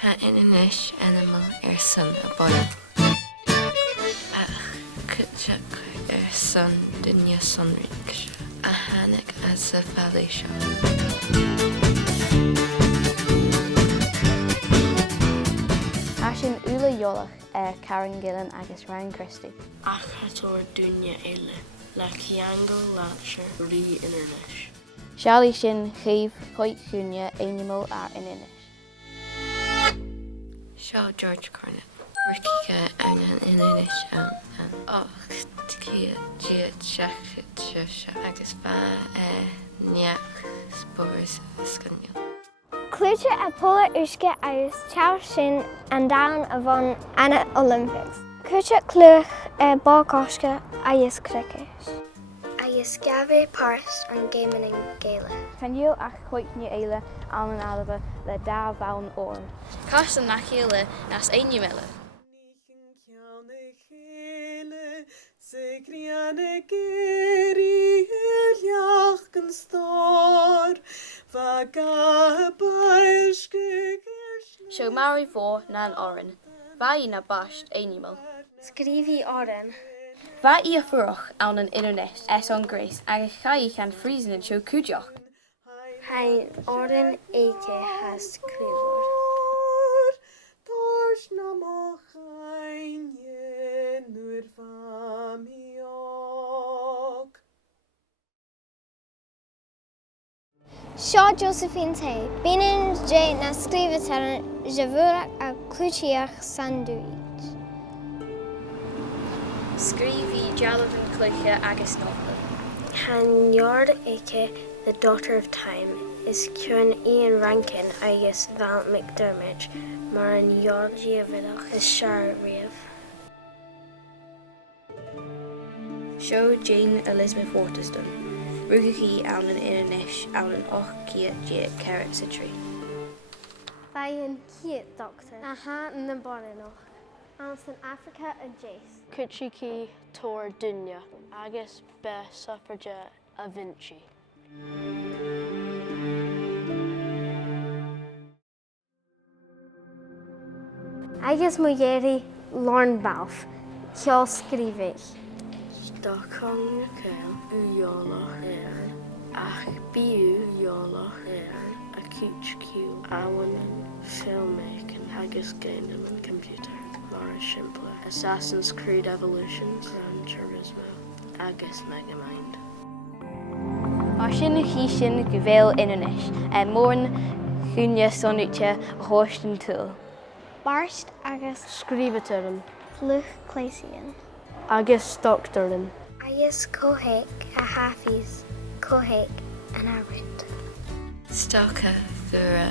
Ha inis animal son a boil. Kutchak son dunya sonrich. A hanek as a valley show. Ashin ula yolach Karen Gillan agus Ryan Christie. Achator dunya ele. La Kiango Latcher Ri Internish. Shali Shin Chief Hoit Kunya Animal are in Inish. Shaw George Cornet. Ricky and an Inish and Tiki Gia Jack agus Ba Niak Spores Scaniel. Cliù a polar uske agus Chall sin and down avon Anna Olympics. Cliù ballkoske agus cricket. Agus Gave Paris an gaming in Gala. Can you ach Hoit Kunya Eile Alan Alaba le da Vaun or? Carson Nachile nas Einimelle. Show Mary for nan oren. Vai na bashed animal. Skrivi oren. Va ia furach aan een internet on Grace en ga can freezen en show kujach. Hein oren eke has Cliù. Shaw Josephine Tay, Binnen J na skrivetaren Javura a Cluchiach Sanduich. Skrivi Jalavan Cliché agus novel. Han Yard aka the Daughter of Time is Kieran Ian Rankin agus Val McDermott mar an Yard Giavidach is Shar Reeve. Show Jane Elizabeth Waterston. Rugaki aan een internish aan een ochkie jet carrot tree. By an cute doctor. Aha na borino. Ans in Africa and Jace. Kuchiki Tor Dunya, agus be suffragette a Vinci. Agus Mhuilinn Lorn Balf, Chall skrivich. Stockholm Kel Uyola Hair, Ach Biu Yola Hair, a Q, Awaman, filmmaking, Agus Gainem and computer, Laura Shimpler, Assassin's Creed Evolution, Gran Turismo, Agus Megamind. Ashin Hishin Gveil Inanish and Morn Kunya Sonucha Horston Tool. Barst agus Skriveturum, Fluch Clasian. Agus Doctorin. Agus Kohek a Hafiz, Kohek and a Rit. Stalker Thura